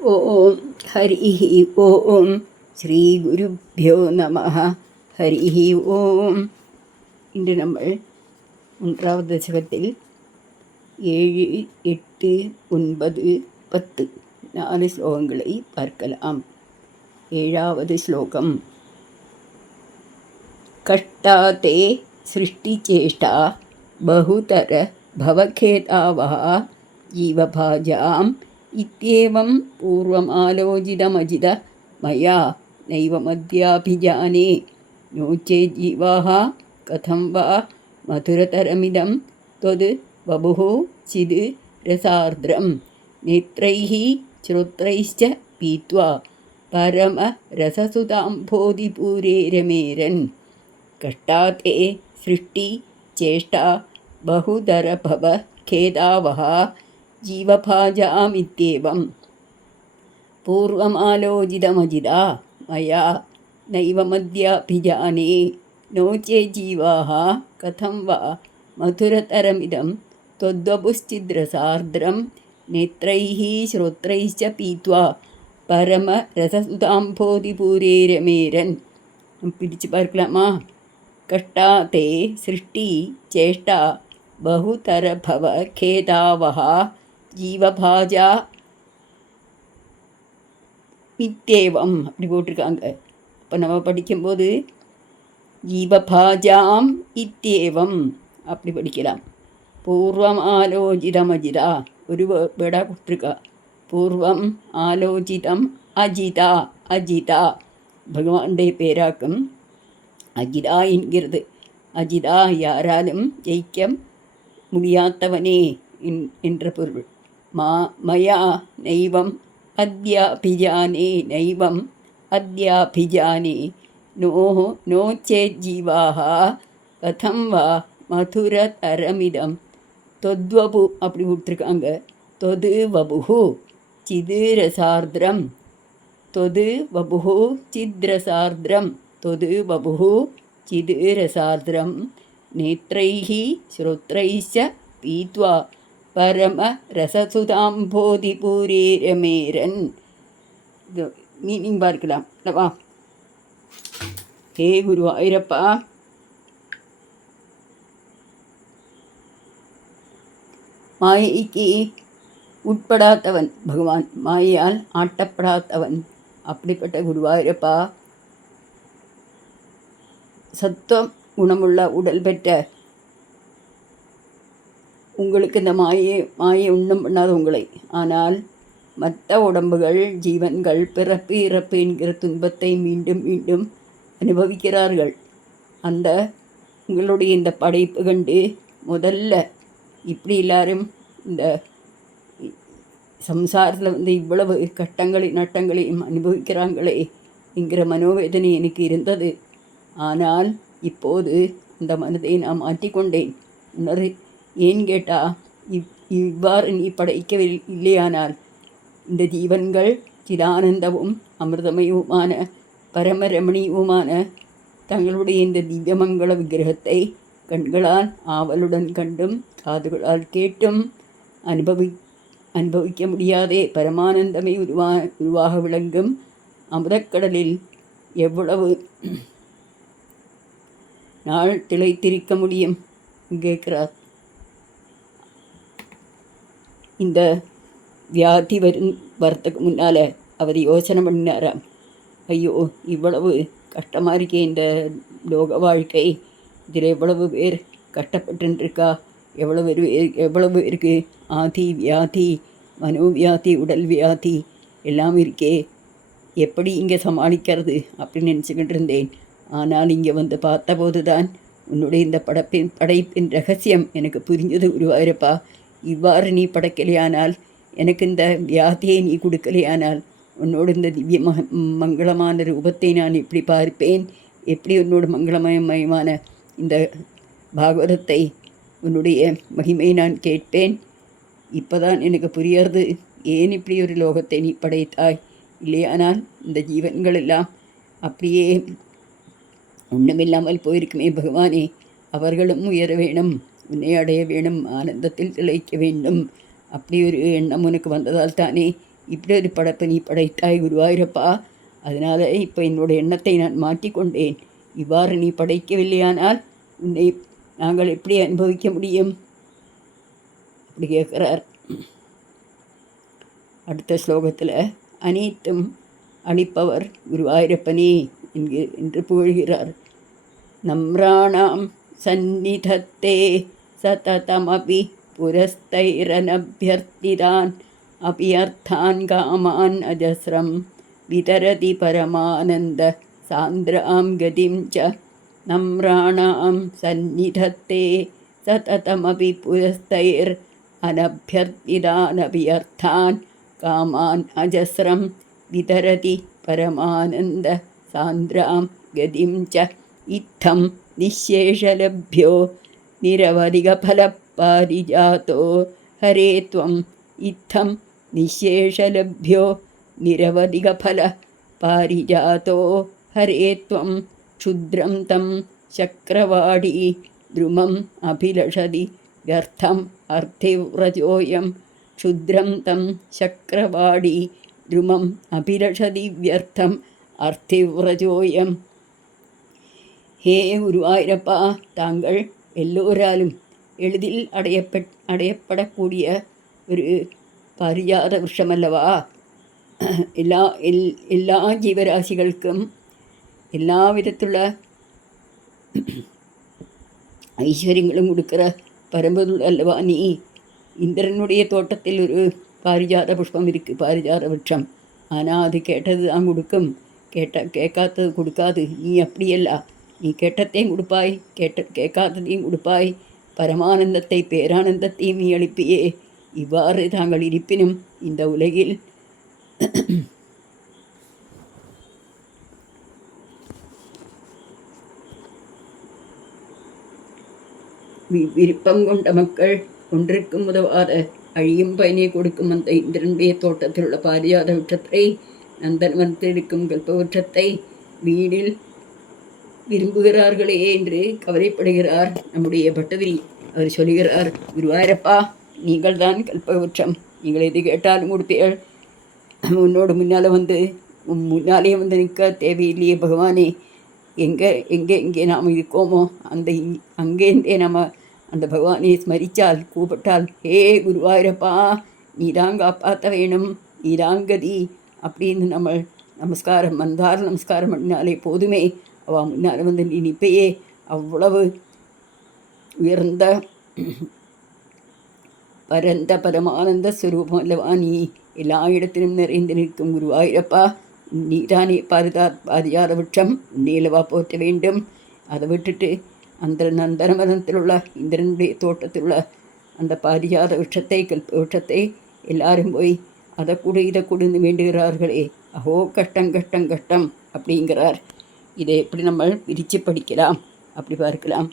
ஓம் ஹரி ஓம் ஸ்ரீ குருப்யோ நம ஹரி ஓம். இன்று நம்ம 1வது தசகத்தில் 7, 8, 9, 10 4 ஸ்லோகங்களை பார்க்கலாம். 7வது ஸ்லோகம். கஷ்டாதே சிருஷ்டிச்சேஷ்டா பகுதர பவகேதாவஹ ஜீவபாஜாம் இத்யேவம் பூர்வமாலோசிதமஜித மயா நைவமத்யாபிஜானே நோச்சே ஜீவாः கதம் வா மதுரதரமிதம் त्वद् वपुः चिद् रसार्द्रं नेत्रैः श्रोत्रैश्च पीत्वा परमरससुताम्भोधिपूरे रमेरन्. कष्टाते सृष्टि चेष्टा बहुधरभव खेदावः जीवभाजामित्येवं पूर्वमालोचितमजिदा मया नैवमद्याभिजाने नो चेज्जीवाः कथं वा मधुरतरमिदं त्वद्वपुश्चिद्रसार्द्रं नेत्रैः श्रोत्रैश्च पीत्वा परमरससुताम्भोधिपूरे रमेरन्. பிரித்து பார்க்கலாமா? கஷ்டாதே சிருஷ்டி சேஷ்டா பகுதர பவ கேதாவஹா ஜீவபாஜா இத்தேவம் அப்படி போட்டிருக்காங்க. இப்போ நம்ம படிக்கும்போது ஜீவபாஜாம் இத்தேவம் அப்படி படிக்கலாம். பூர்வம் ஆலோசிதம் அஜிதா ஒரு வேடா கொடுத்துருக்கா. பூர்வம் ஆலோசிதம் அஜிதா அஜிதா பகவானுடைய பேராக்கும். அஜிதா என்கிறது. அஜிதா யாராலும் ஜெயிக்க முடியாதவனே என்ற பொருள். மயா நைவம் அத்யாபிஜானே நைவம் அத்யாபிஜானே நோ சேஜீவாः கதம் வா மதுரதரமிதம் தொத்வபு அப்படி கொடுத்துருக்காங்க. தொது வபுஹு சிது ரசார்திரம் தொது வபுஹு சித்ரசார்திரம் தொது வபுஹு சிது ரசார்திரம் நேத்ரைஹி ஸ்ரோத்ரைச்ச பீத்வா பரம ரசசுதாம்போதிபூரே ரமேரன். மீனிங் பார்க்கலாம் அல்லவா? ஹே குருவாயூரப்பா, மாயைக்கு உட்படாதவன் பகவான், மாயையால் ஆட்டப்படாதவன். அப்படிப்பட்ட குருவாயூரப்பா, சத்துவம் குணமுள்ள உடல் பெற்ற உங்களுக்கு இந்த மாயை உண்ணும் பண்ணாத உங்களை, ஆனால் மற்ற உடம்புகள் ஜீவன்கள் பிறப்பு இறப்பு என்கிற துன்பத்தை மீண்டும் மீண்டும் அனுபவிக்கிறார்கள். அந்த உங்களுடைய இந்த படைப்பு கண்டு முதல்ல இப்படி எல்லாரும் இந்த சம்சாரத்தில் இவ்வளவு கஷ்டங்களையும் நட்டங்களையும் அனுபவிக்கிறாங்களே என்கிற மனோவேதனை எனக்கு இருந்தது. ஆனால் இப்போது அந்த மனதை நான் மாற்றிக்கொண்டேன். ஏன் கேட்டால் இவ்வாறு நீ படைக்கவில்லையானால் இந்த ஜீவன்கள் சிதானந்தமும் அமிர்தமயவுமான பரமரமணியுமான தங்களுடைய இந்த திவ்யமங்கள விக்கிரகத்தை கண்களால் ஆவலுடன் கண்டும் காதுகளால் கேட்டும் அனுபவிக்க முடியாதே பரமானந்தமே உருவாக விளங்கும் அமுதக்கடலில் எவ்வளவு நாள் திளைத்திருக்க முடியும் கேட்கிறார். இந்த வியாதி வரத்துக்கு முன்னால் அவர் யோசனை பண்ணினாராம். ஐயோ, இவ்வளவு கஷ்டமாக இருக்கே இந்த லோக வாழ்க்கை, இதில் எவ்வளவு பேர் கஷ்டப்பட்டுருக்கா, எவ்வளவு பேருக்கு ஆதி வியாதி மனோவியாதி உடல் வியாதி எல்லாம் இருக்கே, எப்படி இங்கே சமாளிக்கிறது அப்படின்னு நினச்சிக்கிட்டு இருந்தேன். ஆனால் இங்கே வந்து பார்த்தபோது தான் உன்னுடைய இந்த படைப்பின் ரகசியம் எனக்கு புரிஞ்சது குருவாயூரப்பா. இவ்வாறு நீ படைக்கலையானால், எனக்கு இந்த வியாதியை நீ கொடுக்கலையானால், உன்னோட இந்த திவ்ய மங்களமான ரூபத்தை நான் எப்படி பார்ப்பேன்? எப்படி உன்னோட மங்களமயமான இந்த பாகவதத்தை உன்னுடைய மகிமை நான் கேட்பேன்? இப்போ தான் எனக்கு புரியறது ஏன் இப்படி ஒரு லோகத்தை நீ படைத்தாய். இல்லையானால் இந்த ஜீவன்கள் எல்லாம் அப்படியே ஒன்றுமில்லாமல் போயிருக்குமே பகவானே. அவர்களும் உயர வேணும், உன்னை அடைய வேணும், ஆனந்தத்தில் திளைக்க வேண்டும். அப்படி ஒரு எண்ணம் உனக்கு வந்ததால் தானே இப்படி ஒரு படைப்பு நீ படைத்தாய் குருவாயூரப்பா. அதனால் இப்போ என்னோடய எண்ணத்தை நான் மாற்றிக்கொண்டேன். இவ்வாறு நீ படைக்கவில்லையானால் உன்னை நாங்கள் எப்படி அனுபவிக்க முடியும்? அப்படி கேட்குறார். அடுத்த ஸ்லோகத்தில் அனைத்தும் அளிப்பவர் குருவாயூரப்பனே என்று புகழ்கிறார். நம்ராணாம் சந்நிதத்தே சததமபி புரஸ்தைரனபியர்த்திதான் அபியர்த்தான் காமான் அஜஸ்ரம் விதரதி பரமானந்த சாந்திராம் கதிம் ச. நம்ராணாம் சந்நிதத்தே சததமபி புரஸ்தைர் அனபியர்த்திதான் அபியர்த்தான் காமான் அஜஸ்ரம் விதரதி பரமானந்த சாந்திராம் கதிம் ச. இத்தம் நிசேஷலப்யோ நிரவதிகபலபாரிஜாதோ ஹரே த்வம். இத்தம் நிசேஷலப்யோ நிரவதிகபலபாரிஜாதோ ஹரே த்வம். க்ஷுத்ரம் தம் சக்கரவாடி த்ருமம் அபிலஷதி வியர்த்தம் அர்த்திவ்ரஜோயம். க்ஷுத்ரம் தம் சக்கரவாடி த்ருமம் அபிலஷதி வியர்த்தம் அர்த்திவ்ரஜோயம். ஹே குருவாயூரப்பா, தாங்கள் எல்லோராலும் எளிதில் அடையப்படக்கூடிய ஒரு பாரிஜாத விருஷமல்லவா? எல்லா ஜீவராசிகளுக்கும் எல்லா விதத்துள்ள ஐஸ்வர்யங்களும் கொடுக்குற பரம்பொருள் அல்லவா நீ? இந்திரனுடைய தோட்டத்தில் ஒரு பாரிஜாத புஷ்பம் இருக்குது, பாரிஜாத விருட்சம். ஆனால் அது கேட்டது தான் கொடுக்கும், கேட்காதது கொடுக்காது. நீ அப்படியல்ல, நீ கேட்டத்தையும் கொடுப்பாய், கேட்காததையும் கொடுப்பாய். பரமானந்தத்தை பேரானந்தத்தையும் நீ அளிப்பியே. இவ்வாறு தாங்கள் இருப்பினும் இந்த உலகில் விருப்பம் கொண்ட மக்கள் ஒன்றிற்கும் உதவாத அழியும் பயனை கொடுக்கும் அந்த இந்திரனுடைய தோட்டத்தில் உள்ள பாரிஜாத விருட்சத்தை, நந்தனவனத்திலிருக்கும் கல்பவருட்சத்தை வீடில் விரும்புகிறார்களே என்று கவலைப்படுகிறார் நம்முடைய பட்டதிரி. அவர் சொல்கிறார், குருவாயூரப்பா, நீங்கள் தான் கல்பவருட்சம், நீங்கள் எது கேட்டாலும் கொடுப்பீர்கள். உன்னோடு முன்னாலே வந்து நிற்க தேவையில்லையே பகவானே. எங்கே நாம் இருக்கோமோ அங்கேருந்தே நம்ம அந்த பகவானை ஸ்மரித்தால், கூப்பிட்டால், ஹே குருவாயூரப்பா, நீதான் காப்பாற்ற வேணும், நீதாங்கதி அப்படின்னு நம்ம மந்தார நமஸ்காரம் பண்ணினாலே போதுமே. அவள் முன்னால் வந்து நீ நிற்பையே. அவ்வளவு உயர்ந்த பரந்த பரமானந்த ஸ்வரூபம் அல்லவா நீ? எல்லா இடத்திலும் நிறைந்து நிற்கும் குருவாயூரப்பா, நீதானே பாரிஜாத விருட்சம், உன்னையிலவா போற்ற வேண்டும். அதை விட்டுட்டு அந்த நந்தனவனத்தில் உள்ள இந்திரனுடைய தோட்டத்தில் உள்ள அந்த பாரிஜாத விருட்சத்தை, விருட்சத்தை எல்லாரும் போய் அதை கூட இதை கொடுன்னு வேண்டுகிறார்களே. அஹோ கஷ்டம் கஷ்டம் கஷ்டம் அப்படிங்கிறார். இதை எப்படி நம்ம பிரித்து படிக்கலாம், அப்படி பார்க்கலாம்.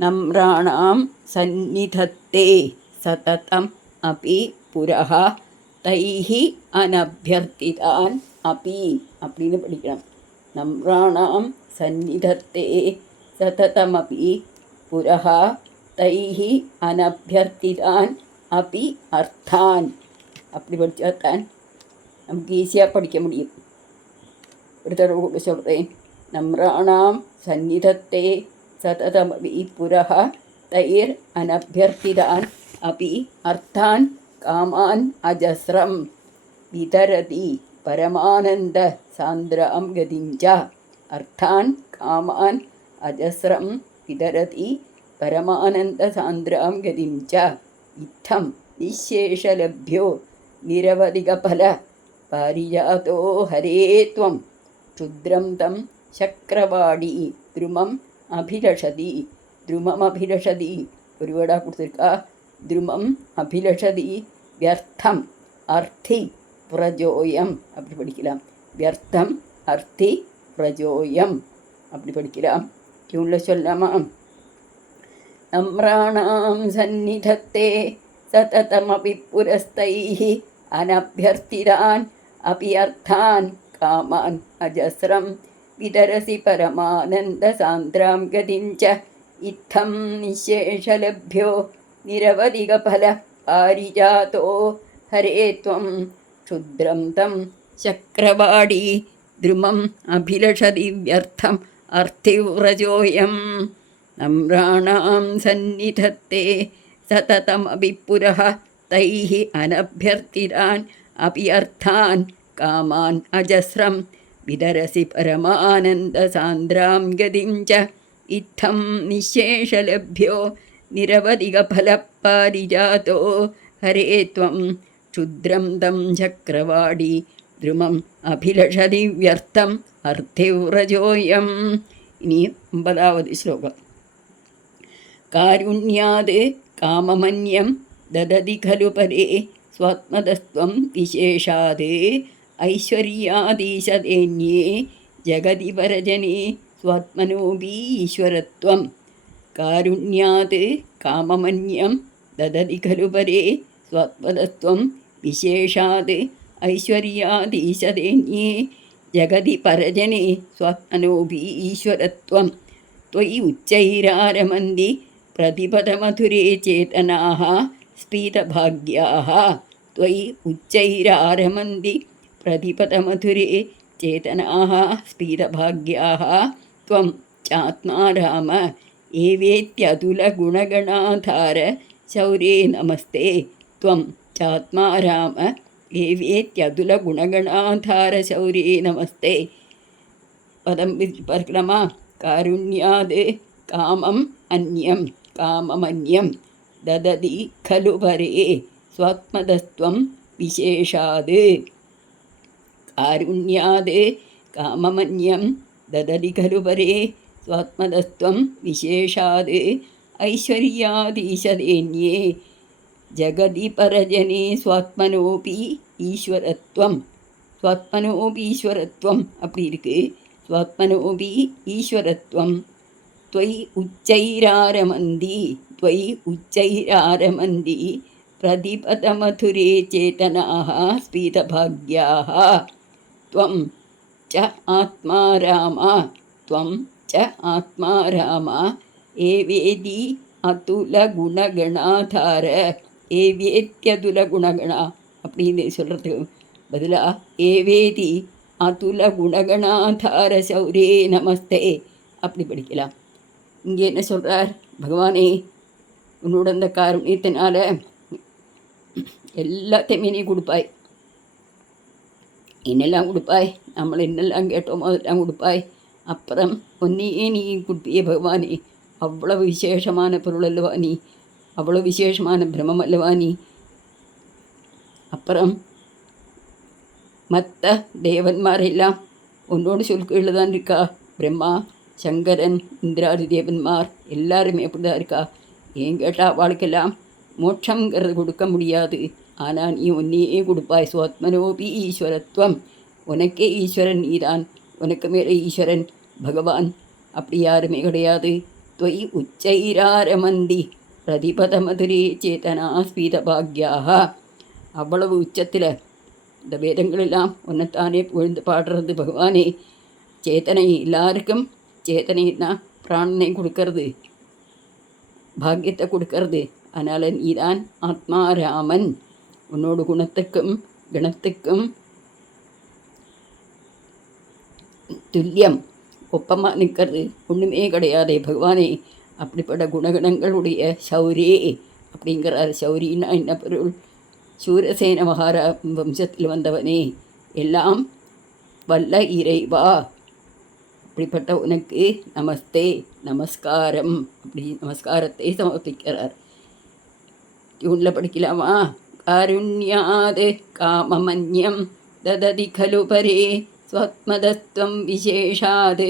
நம்ராணாம் சந்நிதத்தே சததம் அபி புரஹ தைஹி அனபியர்த்திதான் அபி அப்படின்னு படிக்கலாம். நம்ராணாம் சந்நிதத்தே சததமபி புரஹ தைஹி அனபியர்த்திதான் அபி அர்த்தான். அப்படி படித்தாத்தான் நமக்கு ஈஸியாக படிக்க முடியும். ஒரு தடவை கூட சொல்கிறேன். நம்ராணாம் சந்நிதத்தே சததமபி புரஹ தைர் அனபியர்த்திதான் அபி அர்த்தான் காமான் அஜஸ்ரம் விதரதி பரமானந்த சாந்திராம் கதிஞ்ச. அர்த்தான் காமான் அஜஸ்ரம் விதரதி பரமானந்த சாந்திராம் கதிஞ்ச. இத்தம் நிசேஷலப்யோ நிரவதிகபல பாரிஜாதோ ஹரே த்வம். க்ஷுத்ரம் தம் சக்கரவாடி த்ருமம் அபிலஷதி. த்ருமம் அபிலஷதி ஒரு வேர்டாக கொடுத்துருக்கா. த்ருமம் அபிலஷதி வியர்த்தம் அர்த்தி பிரஜோயம் அப்படி படிக்கலாம். வியர்த்தம் அர்த்தி பிரஜோயம் அப்படி படிக்கலாம். இவங்கள சொல்லாமா? நம்ராணாம் சந்நிதத்தே சததமபி புரஸ்தைஹி அனபியர்த்திதான் அபி அர்த்தான் காமான் அஜஸ்ரம் விதரசி பரமானந்த சாந்திராம் கதிஞ்ச. இத்தம் நிசேஷலப்யோ நிரவதிகபல பாரிஜாதோ ஹரே த்வம். ക്ഷുദ്രം തം ശക്രവാടി ദ്രുമം അഭിലഷതി വ്യർത്ഥം അർത്ഥിവ്രജോയം നമ്രാണാം സന്നിധത്തെ സതതമഭിപുരഃ തൈഃ അനഭ്യർത്ഥിതാൻ അപി അർത്ഥാൻ കാമാൻ അജസ്രം വിതരസി പരമാനന്ദസാന്ദ്രാം ഗതിം ച ഇത്തം നിശേഷലഭ്യോ നിരവധികഫലപാരിജാതോ ഹരേ ത്വം ക്ഷുദ്രം തം ചക്രവാടി ദ്രുമം അഭിലഷതി വ്യർത്ഥം അർത്ഥിവ്രജോയം. ഇനി 9ാമത് ശ്ലോകം. കാരുണ്യാത് കാമമന്യം ദദതി ഖലു പരേ സ്വാത്മതസ്ത്വം വിശേഷാത് ഐശ്വര്യാദീശതേന്യേ ജഗതി പരജനേ സ്വാത്മനോപി ഈശ്വരത്വം. കാരുണ്യാത് കാമമന്യം ദദതി ഖലു പരേ സ്വാത്മതസ്ത്വം വിശേഷാത് ഐശ്വര്യാദീശതേന്യേ ജഗതി പരജനേ സ്വാത്മനോപി ഈശ്വരത്വം. ത്വയി ഉച്ചൈരാരമന്തി പ്രതിപദമധുരേ ചേതനാഃ സ്ഫീതഭാഗ്യാഃ. ത്വയി ഉച്ചൈരാരമന്തി പ്രതിപദമധുരേ ചേതനാഃ സ്ഫീതഭാഗ്യാഃ. ത്വം ചാത്മാ രാമ ഏവേത്യതുലഗുണഗണാധാര ശൗരേ നമസ്തേ. ത്വം ചാത്മാ രാമ ഏവേത്യതുലഗുണഗണാധാര ശൗരേ നമസ്തേ. പദം പർക്കണമാ. കാരുണ്യാത് കാമം അന്യം കാമമന്യം ദദതി ഖലു പരേ സ്വാത്മതസ്ത്വം വിശേഷാത്. കാരുണ്യാത് കാമമന്യം ദദതി ഖലു പരേ സ്വാത്മതസ്ത്വം വിശേഷാത് ഐശ്വര്യാദീശതേന്യേ ജഗതി പരജനേ സ്വാത്മനോപി ஈஸ்வரத்வம். ஸ்வாத்மனோபி ஈஸ்வரத்வம் அப்படி இருக்குது. ஸ்வாத்மனோபி ஈஸ்வரத்வம். त्वयि उच्चैरारमन्दी त्वयि उच्चैरारमन्दी प्रतिपदमधुरे चेतनाः स्फीतभाग्याः. त्वं च आत्मा राम त्वं च आत्मा राम एवेदि अतुलगुणगणाधार ஏவேத்தியதுலகுணகணா அப்படின்னு சொல்கிறதுக்கு பதிலாக ஏவேதி அதுலகுணகணாதார சௌரே நமஸ்தே அப்படி படிக்கலாம். இங்கே என்ன சொல்கிறார்? பகவானே, உன்னோட அந்த காருண்யத்தினால எல்லாத்தையுமே நீ கொடுப்பாய். என்னெல்லாம் கொடுப்பாய்? நம்மளை என்னெல்லாம் கேட்டோமோ அதெல்லாம் கொடுப்பாய். அப்புறம் ஒன்றையே நீ கொடுப்பியே பகவானே. அவ்வளவு விசேஷமான பொருள் அல்லவா நீ, அவ்வளோ விசேஷமான பிரம்மம் அல்லவா நீ. அப்புறம் மற்ற தேவன்மாரெல்லாம் உன்னோட சொல்கீழே தான் இருக்கா. பிரம்மா, சங்கரன், இந்திராதி தேவன்மார் எல்லாருமே அப்படி தான் இருக்கா. ஏன் கேட்டால் அவளுக்கெல்லாம் மோட்சங்கிறது கொடுக்க முடியாது. ஆனால் நீ ஒன்றையே கொடுப்பாய். சுவாத்மனோபி ஈஸ்வரத்வம். உனக்கே ஈஸ்வரன் நீதான். உனக்கு மேலே ஈஸ்வரன் பகவான் அப்படி யாருமே கிடையாது. त्वयि உச்சைராரமந்தி பிரதிபதமதுரே சேதனா ஸ்பீதபாக்யாக. அவ்வளவு உச்சத்தில் இந்த வேதங்களெல்லாம் உன்னைத்தானே புகழ்ந்து பாடுறது பகவானே. சேத்தனை எல்லாருக்கும் சேத்தனைன்னா பிராணனை கொடுக்கறது, பாக்கியத்தை கொடுக்கறது. அதனால் நீதான் ஆத்மா ராமன். உன்னோட குணத்துக்கும் கணத்துக்கும் துல்லியம் ஒப்பமாக நிற்கிறது ஒன்றுமே கிடையாதே பகவானே. அப்படிப்பட்ட குணகணங்களுடைய சௌரே அப்படிங்கிறார். சௌரின்னா என்ன பொருள்? சூரசேன மகாரா வம்சத்தில் வந்தவனே, எல்லாம் வல்ல இறைவா, அப்படிப்பட்ட உனக்கு நமஸ்தே, நமஸ்காரம், அப்படி நமஸ்காரத்தை சமர்ப்பிக்கிறார். டியூனில் படிக்கலாமா? காருண்யாது காமமன்யம் தததி खलु பரே ஸ்வத்மதத்வம் விசேஷாத்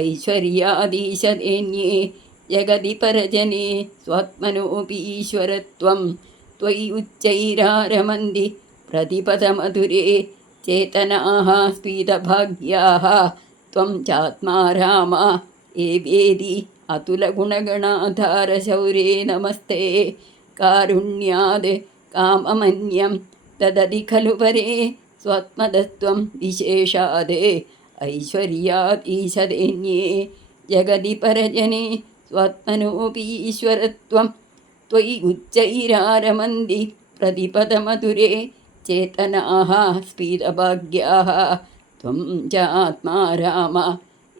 ஐஸ்வர்யாதீசதேன்யே ஜகதி பரஜனே ஸ்வாத்மனோபி ஈஸ்வரத்வம். त्वयि उच्चैरारमन्ति प्रतिपदमधुरे चेतनाः स्फीतभाग्याः. त्वं चात्मा राम एवेदि अतुलगुणगणाधारशौरे नमस्ते. कारुण्याद् काममन्यं ददति खलु परे स्वात्मदत्वं विशेषाद् ऐश्वर्यात् ईशदेन्ये जगति परजने स्वात्मनोऽपि ईश्वरत्वं. त्वयि उच्चैरारमन्ति प्रतिपदमधुरे चेतनाः स्फीतभाग्याः त्वं च आत्मा राम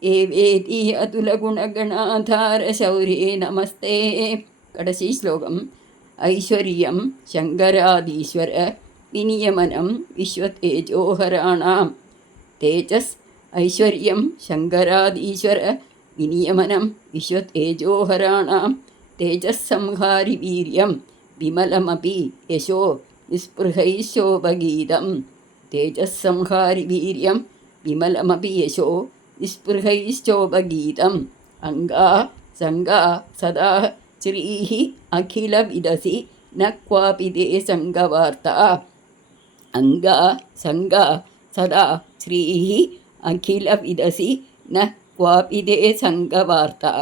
एवेति अतुलगुणगणाधारशौर्ये नमस्ते. कடைசி श्लोकम्. ऐश्वर्यं शङ्करादीश्वर विनियमनं विश्वतेजोहराणां. तेजस् ऐश्वर्यं शङ्करादीश्वर विनियमनं विश्वतेजोहराणां. तेजस्संहारि वीर्यं विमलमपि यशो निःस्पृहैशोभगीतं. तेजस्संहारि वीर्यं विमलमपि यशो निःस्पृहैश्चोपगीतम्. अङ्गा सङ्गा सदा श्रीः अखिलविदसि न क्वापि ते सङ्गवार्ता. अङ्गा सङ्गा सदा श्रीः अखिलविदसि न क्वापि ते सङ्गवार्ता.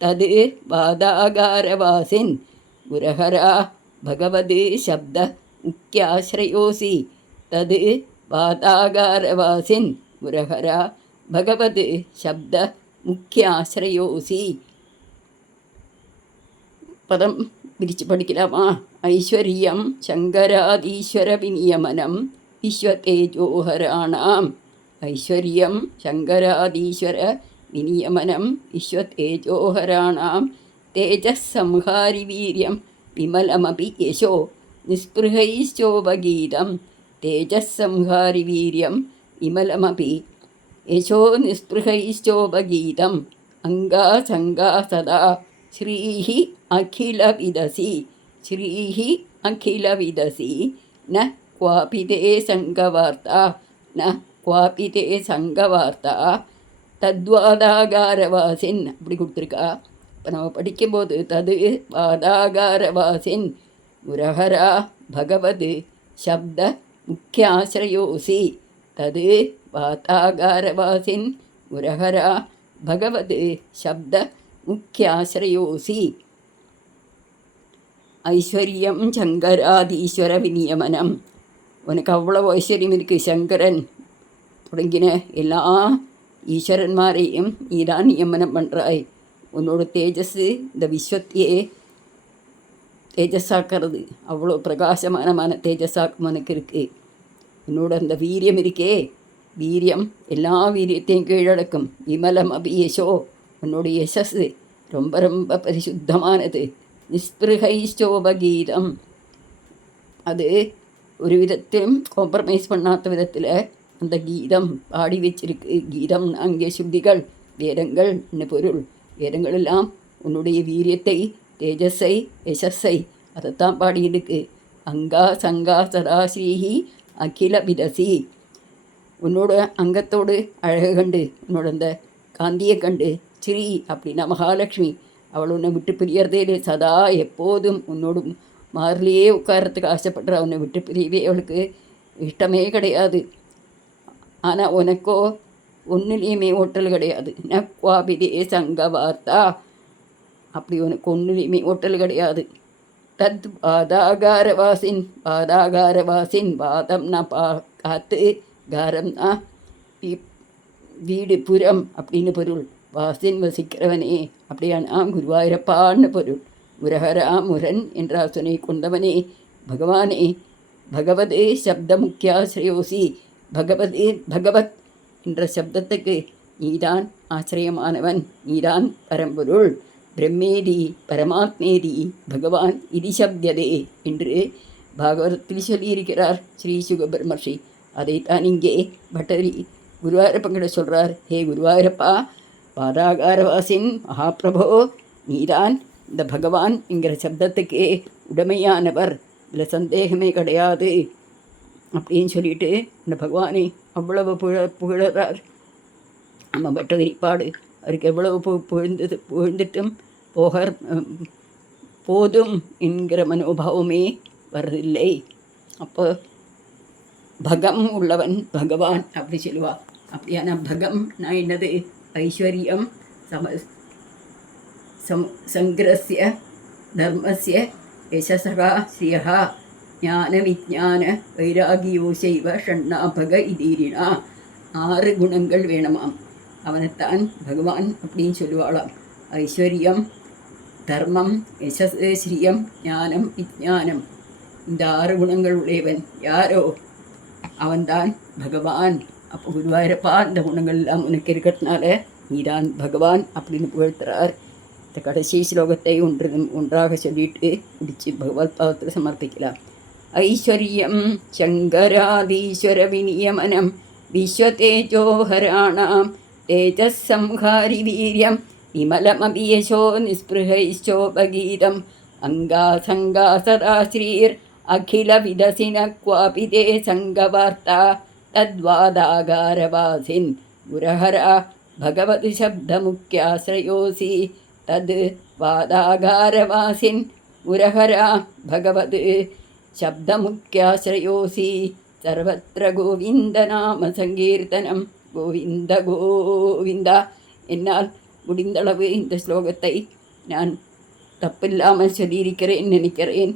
तद् बाधागारवासिन् गुरहरा भगवद् शब्द मुख्याश्रयोऽसि. तद् बाधागारवासिन् गुरहरा भगवद् शब्द मुख्याश्रयोऽसि. பதம் பிரித்து படிக்கலாமா? ஐஸ்வர்யம் சங்கராதீஸ்வர விநியமனம் விஸ்வதேஜோஹராணாம். ஐஸ்வர்யம் சங்கராதீஸ்வர விநியமனம் விஸ்வதேஜோஹராணாம். தேஜஸ்சம்ஹாரி வீரியம் விமலமபி யசோ நிஸ்பృహைச்சோபகீதம். தேஜஸ்சம்ஹாரி வீரியம் விமலமபி யசோ நிஸ்பృహைச்சோபகீதம். அங்கா சங்கா சதா श्रीः अखिलविदसि. श्रीः अखिलविदसि न क्वापि ते सङ्गवार्ता. न क्वापि ते सङ्गवार्ता. தத்வாதாகாரவாசின் அப்படி கொடுத்துருக்கா. இப்போ நம்ம படிக்கும்போது தது வாதாகாரவாசின் குரஹரா பகவது சப்த முக்கியாசிரயோசி. தது வாதாகாரவாசின் குரஹரா பகவது சப்த முக்கியாசிரயோசி. ஐஸ்வர்யம் சங்கராதீஸ்வர விநியமனம். உனக்கு அவ்வளோ ஐஸ்வர்யம் இருக்குது. சங்கரன் தொடங்கின எல்லா ஈஸ்வரன்மாரையும் நீதான் நியமனம் பண்ணுறாய். உன்னோட தேஜஸ் இந்த விஸ்வத்தையே தேஜஸாக்கிறது. அவ்வளோ பிரகாசமான தேஜஸாக்கும் உனக்கு இருக்குது. உன்னோட அந்த வீரியம் இருக்கே, வீரியம் எல்லா வீரியத்தையும் கீழடக்கும். விமலம் அபியேஷோ, உன்னுடைய யசஸ் ரொம்ப ரொம்ப பரிசுத்தமானது. நிஸ்பிருகைச்சோபகீதம், அது ஒரு விதத்திலும் காம்ப்ரமைஸ் பண்ணாத விதத்தில் அந்த கீதம் பாடி வச்சிருக்கு. கீதம் அங்கே சுத்திகள், வேதங்கள் என்ன பொருள்? வேதங்கள் எல்லாம் உன்னுடைய வீரியத்தை, தேஜஸை, யசஸை அதைத்தான் பாடியிருக்கு. அங்கா சங்கா சதாஸ்ரீஹி அகில விதசி. உன்னோட அங்கத்தோடு அழகு கண்டு, உன்னோட அந்த காந்தியை கண்டு, ஸ்ரீ அப்படின்னா மகாலட்சுமி, அவள் உன்னை விட்டு பிரியறதே இல்லை. சதா எப்போதும் உன்னோடு மாறிலேயே உட்காரத்துக்கு ஆசைப்படுற. உன்னை விட்டு பிரியவே அவளுக்கு இஷ்டமே கிடையாது. ஆனால் உனக்கோ ஒன்றுலேயுமே ஓட்டல் கிடையாது. நக்வாபிதே சங்க வார்த்தா, அப்படி உனக்கு ஒன்றுலேயுமே ஓட்டல் கிடையாது. தத் பாதாகாரவாசின், பாதாகாரவாசின், பாதம்னா காத்து, காரம்னா வீடு, புறம் அப்படின்னு பொருள். வாசின் வசிக்கிறவனே, அப்படியானா குருவாயூரப்பான்னு பொருள். முரஹரா முரன் என்ற ஆசனை கொண்டவனே, பகவானே, பகவதே சப்த முக்கியாசிரயோசி. பகவதே பகவத் என்ற சப்தத்துக்கு நீதான் ஆசிரியமானவன், நீதான் பரம்பொருள். பிரம்மேதி பரமாத்மேதி பகவான் இது சப்ததே என்று பாகவதத்தில் சொல்லியிருக்கிறார் ஸ்ரீ சுகபிரமர்ஷி. அதைத்தான் இங்கே பட்டரி குருவாயூரப்பங்கிட்ட சொல்கிறார். ஹே குருவாயூரப்பா, பாதாகாரவாசின் மகாபிரபோ, நீதான் இந்த பகவான் என்கிற சப்தத்துக்கே உடமையானவர், இதில் சந்தேகமே கிடையாது அப்படின்னு சொல்லிட்டு இந்த பகவானை அவ்வளவு புகழறார். நம்ம பட்டதிரிப்பாடு அவருக்கு எவ்வளவு புகழ்ந்துட்டும் போதும் என்கிற மனோபாவமே வர்றதில்லை. அப்போ பகம் உள்ளவன் பகவான் அப்படி சொல்லுவா. அப்படியான பகம் நான் என்னது? ஐஸ்வர்யம் சங்கிரஸ்ய தர்மஸ்ய யசசகா ஸ்ரீயா ஞான விஜான வைராகியோசைவ ஷண்ணாபக இதீரினா. 6 குணங்கள் வேணுமாம். அவனைத்தான் பகவான் அப்படின்னு சொல்லுவாளாம். ஐஸ்வர்யம், தர்மம், யசஸ், ஸ்ரீயம், ஞானம், விஜானம், இந்த 6 குணங்கள் உடையவன் யாரோ அவன்தான் பகவான். அப்போ குருவாயூரப்பா இந்த குணங்கள் எல்லாம் உனக்கு இருக்கிறதுனால நீதான் பகவான் அப்படின்னு புகழ்த்துறார். இந்த கடைசி ஸ்லோகத்தை ஒன்றாக சொல்லிட்டு முடிச்சு பகவத் பாவத்தில் சமர்ப்பிக்கலாம். ஐஸ்வர்யம் சங்கராதீஸ்வர விநியமனம் விஸ்வதேஜோஹராணாம் தேஜஸ்சம்ஹாரி வீரியம் விமலமபியசோ நிஸ்பிருஹைச்சோபகீதம் அங்காசங்கா சதா ஸ்ரீர் அகிலவிதசின क्वापि ते सङ्गवार्ता तद्वादागारवासिन् गुरहरा भगवति शब्दमुख्याश्रयोऽसि तद् वादागारवासिन् गुरहरा भगवत् शब्दमुख्याश्रयोऽसि सर्वत्र गोविन्दनामसङ्कीर्तनं गोविन्द गोविन्द. என்னால் முடிந்தளவு இந்த ஸ்லோகத்தை நான் தப்பில்லாமல் சொல்லியிருக்கிறேன் நினைக்கிறேன்.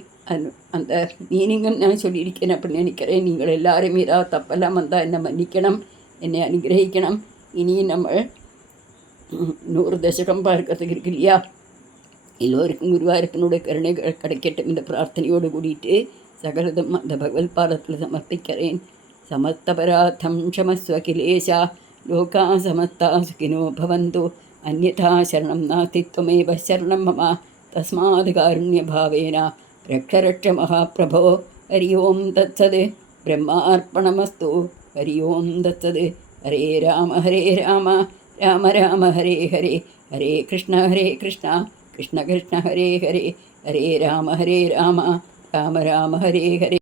அந்த மீனிங்கும் நான் சொல்லியிருக்கேன் அப்படின்னு நினைக்கிறேன். நீங்கள் எல்லாரும் ஏதாவது தப்பெல்லாம் வந்தால் என்னை மன்னிக்கணும், என்னை அனுகிரகிக்கணும். இனியும் நம்ம 100 தசகம் பார்க்கறதுக்கு இருக்கு இல்லையா? எல்லோருக்கும் குருவாயூரப்பனுடைய கருணை கிடைக்கட்டும் இந்த பிரார்த்தனையோடு கூடிட்டு சகலதும் அந்த பகவத் பாதத்தில் சமர்ப்பிக்கிறேன். சமஸ்தபராத்தம் க்ஷமஸ்வ கிலேஷா லோகா சமஸ்தா சுகினோ பவந்து அந்யதா சரணம் நாஸ்தி த்வமேவ சரணம் மம தஸ்மாத் காருண்யபாவேன ரக்ஷ மகாபிரபோ. ஹரி ஓம் தத்சத். பிரம்மார்ப்பணமஸ்து. ஹரி ஓம் தத்சத். ஹரே ராம ராம ராம ஹரே ஹரே, ஹரே கிருஷ்ண கிருஷ்ண கிருஷ்ண ஹரே ஹரே, ஹரே ராம ராம ராம ஹரே ஹரே.